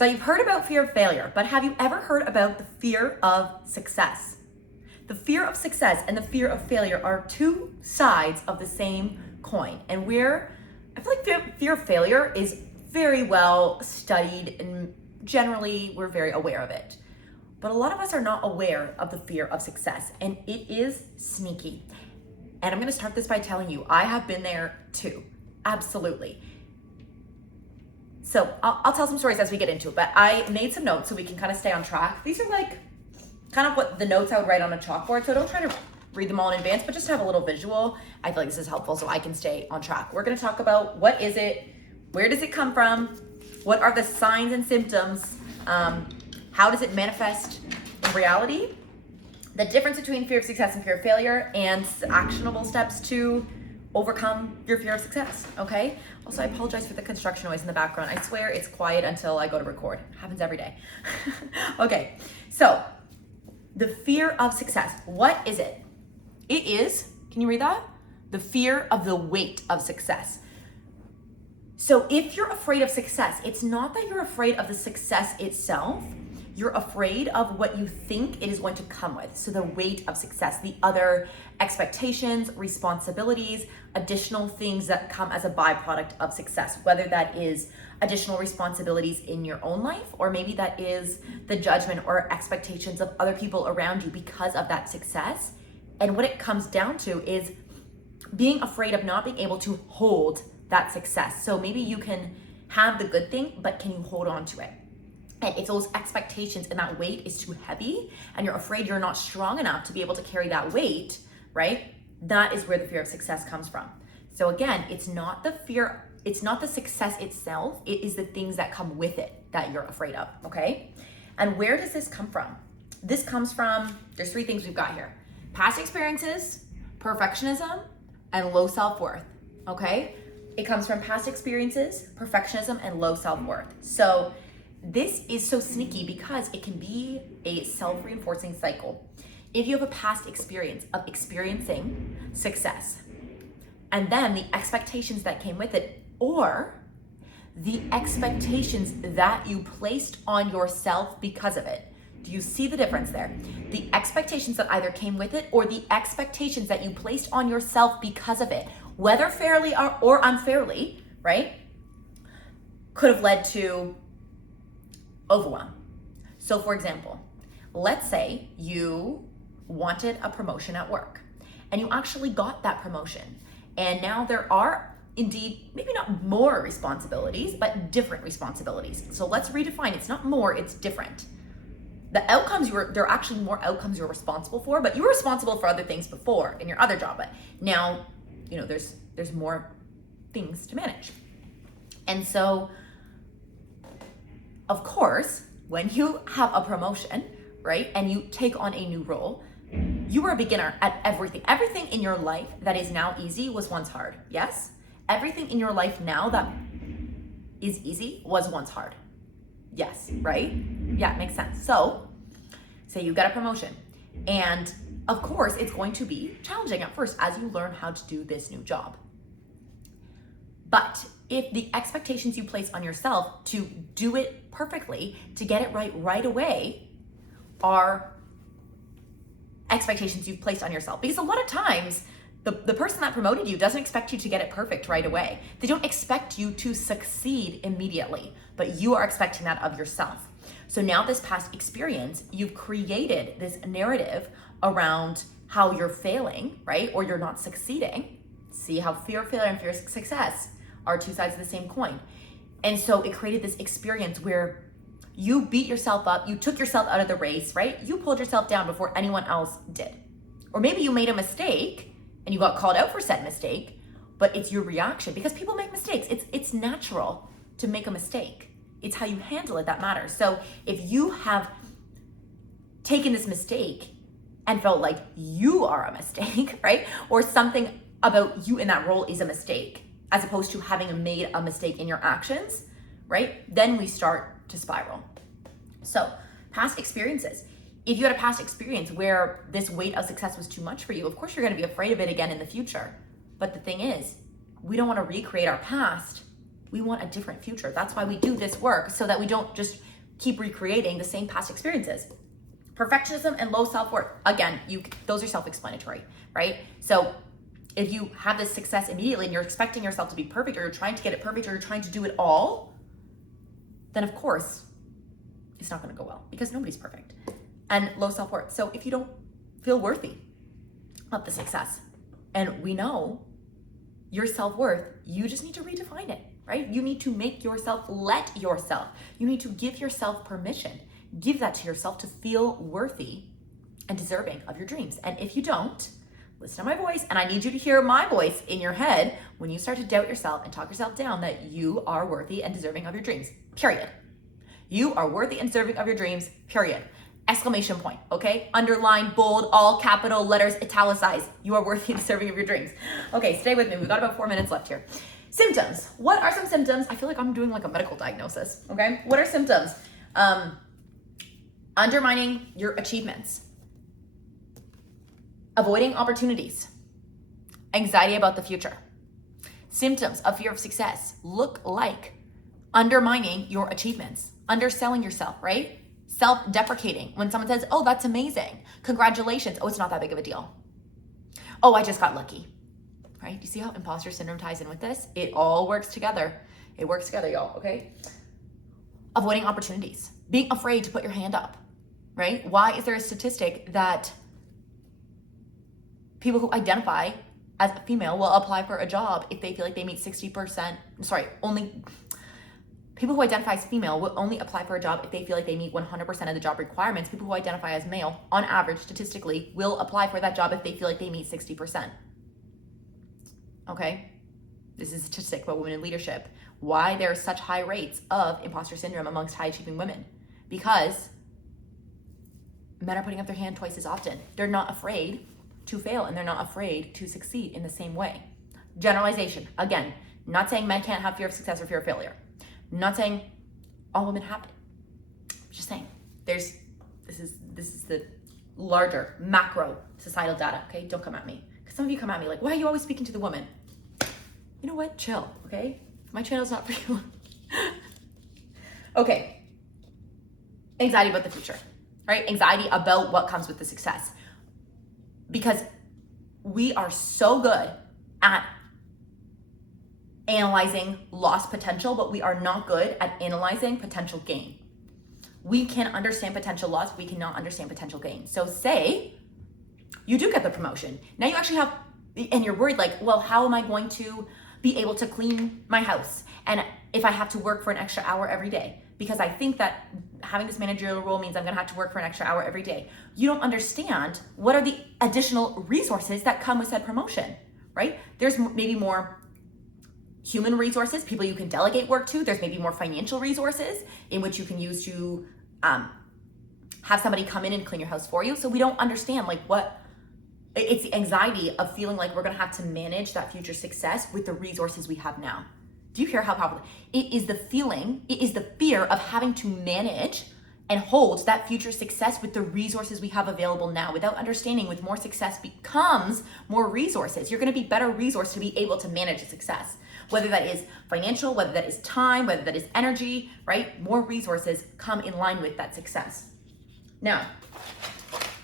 So you've heard about fear of failure, but have you ever heard about the fear of success? The fear of success and the fear of failure are two sides of the same coin. And I feel like fear of failure is very well studied and generally we're very aware of it. But a lot of us are not aware of the fear of success, and it is sneaky. And I'm gonna start this by telling you, I have been there too, absolutely. So I'll tell some stories as we get into it, but I made some notes so we can kind of stay on track. These are like kind of what the notes I would write on a chalkboard, so don't try to read them all in advance, but just have a little visual. I feel like this is helpful so I can stay on track. We're gonna talk about what is it, where does it come from, what are the signs and symptoms, how does it manifest in reality, the difference between fear of success and fear of failure, and actionable steps to overcome your fear of success, okay? Also, I apologize for the construction noise in the background. I swear it's quiet until I go to record. It happens every day. Okay, so the fear of success, what is it? It is, can you read that? The fear of the weight of success. So if you're afraid of success, it's not that you're afraid of the success itself, you're afraid of what you think it is going to come with. So the weight of success, the other expectations, responsibilities, additional things that come as a byproduct of success, whether that is additional responsibilities in your own life, or maybe that is the judgment or expectations of other people around you because of that success. And what it comes down to is being afraid of not being able to hold that success. So maybe you can have the good thing, but can you hold on to it? And if those expectations and that weight is too heavy and you're afraid you're not strong enough to be able to carry that weight, right? That is where the fear of success comes from. So again, it's not the success itself, it is the things that come with it that you're afraid of, okay? And where does this come from? This comes from, there's three things we've got here: past experiences, perfectionism, and low self-worth, okay? It comes from past experiences, perfectionism, and low self-worth. So this is so sneaky because it can be a self-reinforcing cycle. If you have a past experience of experiencing success, and then the expectations that came with it, or the expectations that you placed on yourself because of it. Do you see the difference there? The expectations that either came with it or the expectations that you placed on yourself because of it, whether fairly or unfairly, right, could have led to overwhelm. So for example, let's say you wanted a promotion at work and you actually got that promotion. And now there are indeed, maybe not more responsibilities, but different responsibilities. So let's redefine, it's not more, it's different. The outcomes there are actually more outcomes you're responsible for, but you were responsible for other things before in your other job, but now, there's more things to manage. And so, of course, when you have a promotion, right, and you take on a new role, you are a beginner at everything. Everything in your life that is now easy was once hard, yes? Everything in your life now that is easy was once hard. Yes, right? Yeah, it makes sense. So, say you get a promotion, and of course, it's going to be challenging at first as you learn how to do this new job. But if the expectations you place on yourself to do it perfectly, to get it right away, are expectations you've placed on yourself. Because a lot of times, the person that promoted you doesn't expect you to get it perfect right away. They don't expect you to succeed immediately, but you are expecting that of yourself. So now this past experience, you've created this narrative around how you're failing, right? Or you're not succeeding. See how fear of failure and fear of success are two sides of the same coin. And so it created this experience where you beat yourself up, you took yourself out of the race, right? You pulled yourself down before anyone else did. Or maybe you made a mistake and you got called out for said mistake, but it's your reaction, because people make mistakes. It's natural to make a mistake. It's how you handle it that matters. So if you have taken this mistake and felt like you are a mistake, right? Or something about you in that role is a mistake, as opposed to having made a mistake in your actions, right? Then we start to spiral. So past experiences. If you had a past experience where this weight of success was too much for you, of course you're going to be afraid of it again in the future. But the thing is, we don't want to recreate our past. We want a different future. That's why we do this work, so that we don't just keep recreating the same past experiences. Perfectionism and low self-worth, again, those are self-explanatory, right? So if you have this success immediately and you're expecting yourself to be perfect, or you're trying to get it perfect, or you're trying to do it all, then of course it's not going to go well, because nobody's perfect. And low self-worth. So if you don't feel worthy of the success, and we know your self-worth, you just need to redefine it, right? You need to make yourself, you need to give yourself permission. Give that to yourself to feel worthy and deserving of your dreams. And if you don't, listen to my voice, and I need you to hear my voice in your head when you start to doubt yourself and talk yourself down, that you are worthy and deserving of your dreams, period. You are worthy and deserving of your dreams, period. Exclamation point, okay? Underline, bold, all capital letters, italicized. You are worthy and deserving of your dreams. Okay, stay with me. We've got about 4 minutes left here. Symptoms. What are some symptoms? I feel like I'm doing like a medical diagnosis, okay? What are symptoms? Undermining your achievements, avoiding opportunities, anxiety about the future. Symptoms of fear of success look like undermining your achievements, underselling yourself, right? Self-deprecating. When someone says, oh, that's amazing, congratulations, oh, it's not that big of a deal. Oh, I just got lucky, right? Do you see how imposter syndrome ties in with this? It all works together. It works together, y'all, okay? Avoiding opportunities, being afraid to put your hand up, right? Why is there a statistic that people who identify as a female will apply for a job if they feel like they meet 60%, people who identify as female will only apply for a job if they feel like they meet 100% of the job requirements. People who identify as male, on average, statistically, will apply for that job if they feel like they meet 60%. Okay? This is a statistic about women in leadership. Why there are such high rates of imposter syndrome amongst high-achieving women? Because men are putting up their hand twice as often. They're not afraid to fail, and they're not afraid to succeed in the same way. Generalization. Again, not saying men can't have fear of success or fear of failure. Not saying all women have it. Just saying this is the larger macro societal data, okay? Don't come at me. Because some of you come at me like, why are you always speaking to the woman? You know what? Chill, okay? My channel's not for you. Okay. Anxiety about the future, right? Anxiety about what comes with the success. Because we are so good at analyzing lost potential, but we are not good at analyzing potential gain. We can understand potential loss, we cannot understand potential gain. So say you do get the promotion. Now you actually have, and you're worried like, well, how am I going to be able to clean my house? And if I have to work for an extra hour every day, because I think that having this managerial role means I'm gonna have to work for an extra hour every day. You don't understand what are the additional resources that come with said promotion, right? There's maybe more human resources, people you can delegate work to. There's maybe more financial resources in which you can use to have somebody come in and clean your house for you. So we don't understand like it's the anxiety of feeling like we're gonna have to manage that future success with the resources we have now. Do you hear how powerful? It is the fear of having to manage and hold that future success with the resources we have available now, without understanding with more success becomes more resources. You're gonna be better resourced to be able to manage a success. Whether that is financial, whether that is time, whether that is energy, right? More resources come in line with that success. Now,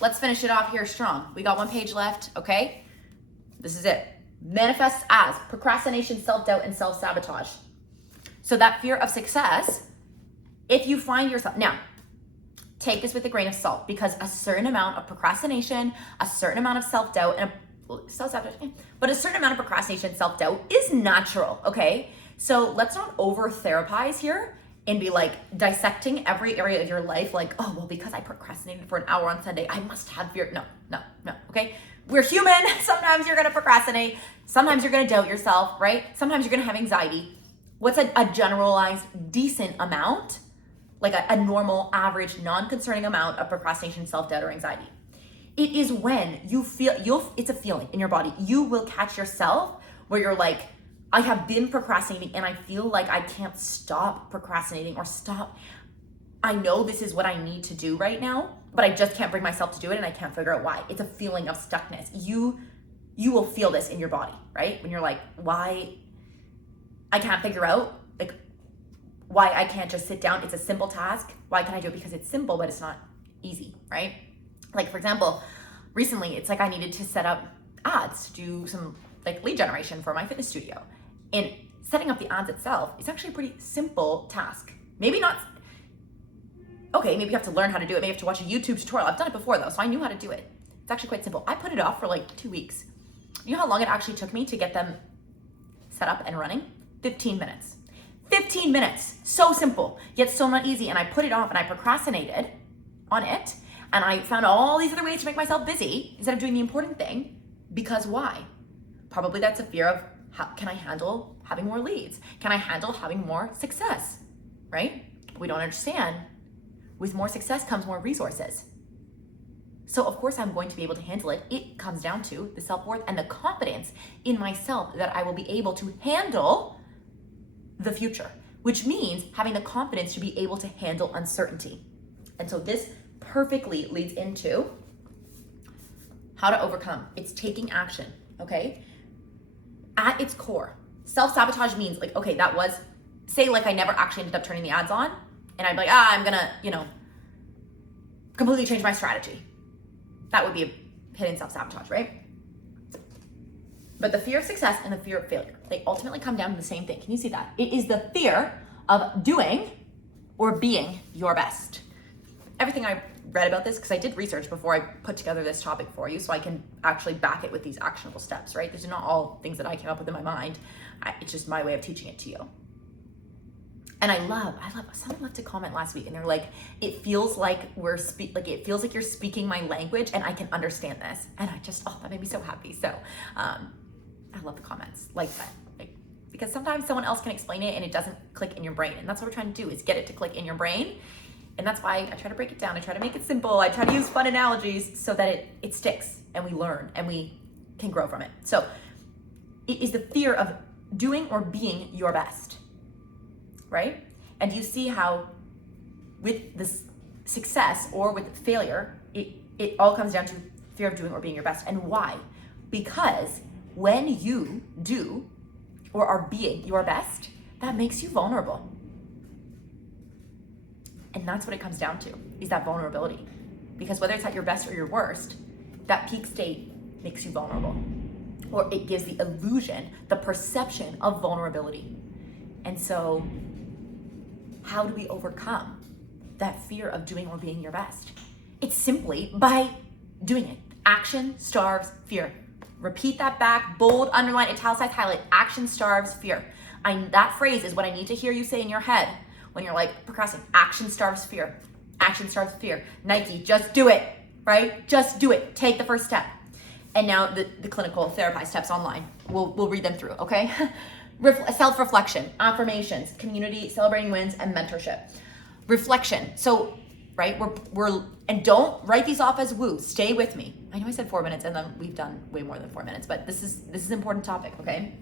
let's finish it off here strong. We got 1 page left, okay? This is it. Manifests as procrastination, self-doubt, and self-sabotage. So that fear of success, if you find yourself, now, take this with a grain of salt, because a certain amount of procrastination, a certain amount of self-doubt, and self-sabotage, but a certain amount of procrastination, self-doubt is natural, okay? So let's not over-therapize here and be like dissecting every area of your life like, oh, well, because I procrastinated for an hour on Sunday, I must have fear. No, okay? We're human. Sometimes you're gonna procrastinate. Sometimes you're gonna doubt yourself, right? Sometimes you're gonna have anxiety. What's a generalized decent amount, like a normal, average, non-concerning amount of procrastination, self-doubt, or anxiety? It is when you feel, it's a feeling in your body. You will catch yourself where you're like, I have been procrastinating and I feel like I can't stop procrastinating or stop. I know this is what I need to do right now, but I just can't bring myself to do it and I can't figure out why. It's a feeling of stuckness. You will feel this in your body, right? When you're like, why? I can't figure out like why I can't just sit down. It's a simple task. Why can I do it? Because it's simple, but it's not easy, right? Like, for example, recently it's like I needed to set up ads to do some like lead generation for my fitness studio. And setting up the ads itself is actually a pretty simple task. Maybe not, okay, maybe you have to learn how to do it. Maybe you have to watch a YouTube tutorial. I've done it before though, so I knew how to do it. It's actually quite simple. I put it off for like 2 weeks. You know how long it actually took me to get them set up and running? 15 minutes. 15 minutes. So simple, yet so not easy. And I put it off and I procrastinated on it. And I found all these other ways to make myself busy instead of doing the important thing. Because why? Probably that's a fear of, how can I handle having more leads? Can I handle having more success, right? But we don't understand. With more success comes more resources. So of course I'm going to be able to handle it. It comes down to the self-worth and the confidence in myself that I will be able to handle the future, which means having the confidence to be able to handle uncertainty. And so this perfectly leads into how to overcome. It's taking action, okay? At its core, self-sabotage means like, okay, that was, say like I never actually ended up turning the ads on and I'd be like, I'm gonna, completely change my strategy. That would be a hidden self-sabotage, right? But the fear of success and the fear of failure, they ultimately come down to the same thing. Can you see that? It is the fear of doing or being your best. Everything I read about this, because I did research before I put together this topic for you, so I can actually back it with these actionable steps, right? These are not all things that I came up with in my mind. It's just my way of teaching it to you. And I love, someone left a comment last week and they're like, it feels like it feels like you're speaking my language and I can understand this. And I just, that made me so happy. So, I love the comments like that. Because sometimes someone else can explain it and it doesn't click in your brain. And that's what we're trying to do, is get it to click in your brain. And that's why I try to break it down. I try to make it simple. I try to use fun analogies so that it sticks and we learn and we can grow from it. So it is the fear of doing or being your best, right? And you see how with this success or with failure, it all comes down to fear of doing or being your best. And why? Because when you do or are being your best, that makes you vulnerable. And that's what it comes down to, is that vulnerability. Because whether it's at your best or your worst, that peak state makes you vulnerable. Or it gives the illusion, the perception of vulnerability. And so how do we overcome that fear of doing or being your best? It's simply by doing it. Action starves fear. Repeat that back, bold, underline, italicized, highlight. Action starves fear. That phrase is what I need to hear you say in your head when you're like procrastinating. Action starves fear. Action starves fear. Nike, just do it, right? Just do it. Take the first step. And now the clinical therapized steps online. We'll read them through, okay? Self-reflection, affirmations, community, celebrating wins, and mentorship. Reflection. So, right, and don't write these off as woo. Stay with me. I know I said 4 minutes and then we've done way more than 4 minutes, but this is an important topic, okay?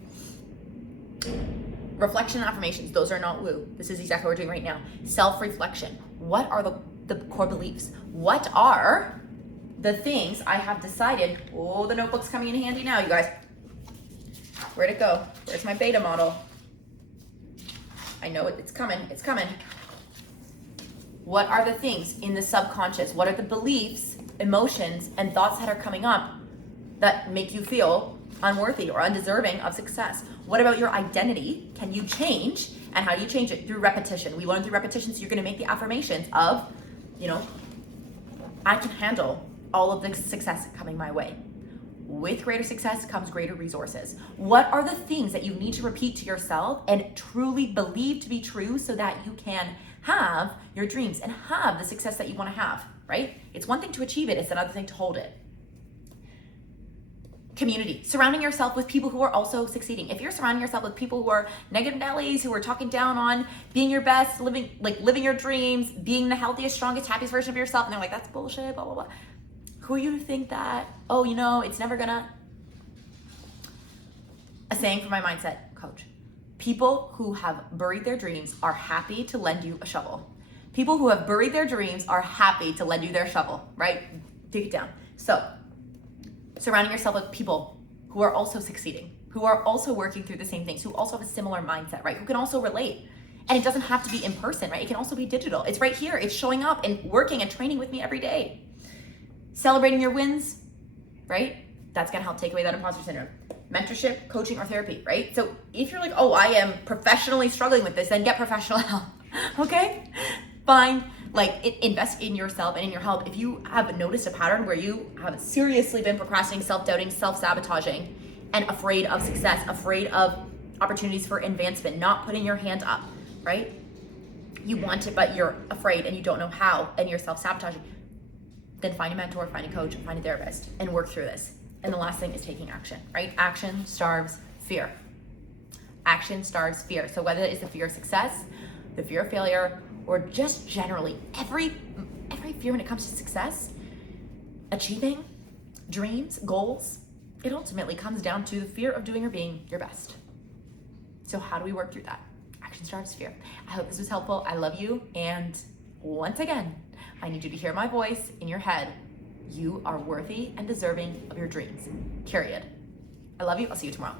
Reflection and affirmations, those are not woo. This is exactly what we're doing right now. Self-reflection. What are the core beliefs? What are the things I have decided? Oh, the notebook's coming in handy now, you guys. Where'd it go? Where's my beta model? I know it's coming. It's coming. What are the things in the subconscious? What are the beliefs, emotions, and thoughts that are coming up that make you feel unworthy or undeserving of success? What about your identity? Can you change? And how do you change it? Through repetition. We learn through repetition, so you're going to make the affirmations of, I can handle all of the success coming my way. With greater success comes greater resources. What are the things that you need to repeat to yourself and truly believe to be true so that you can have your dreams and have the success that you want to have, right? It's one thing to achieve it, it's another thing to hold it. Community, surrounding yourself with people who are also succeeding. If you're surrounding yourself with people who are negative Nellies, who are talking down on being your best, living your dreams, being the healthiest, strongest, happiest version of yourself, and they're like, that's bullshit, blah, blah, blah. Who are you to think that, it's never gonna? A saying from my mindset coach: people who have buried their dreams are happy to lend you a shovel. People who have buried their dreams are happy to lend you their shovel, right? Dig it down. So, surrounding yourself with people who are also succeeding, who are also working through the same things, who also have a similar mindset, right? Who can also relate And it doesn't have to be in person, right? It can also be digital. It's right here. It's showing up and working and training with me every day. Celebrating your wins, right? That's gonna help take away that imposter syndrome. Mentorship, coaching, or therapy, right? So if you're like, oh, I am professionally struggling with this, then get professional help, okay? Invest in yourself and in your help. If you have noticed a pattern where you have seriously been procrastinating, self-doubting, self-sabotaging, and afraid of success, afraid of opportunities for advancement, not putting your hand up, right? You want it, but you're afraid and you don't know how, and you're self-sabotaging, then find a mentor, find a coach, find a therapist, and work through this. And the last thing is taking action, right? Action starves fear. Action starves fear. So whether it's the fear of success, the fear of failure, or just generally every fear when it comes to success, achieving dreams, goals, it ultimately comes down to the fear of doing or being your best. So how do we work through that? Action starves fear. I hope this was helpful. I love you. And once again, I need you to hear my voice in your head. You are worthy and deserving of your dreams, period. I love you. I'll see you tomorrow.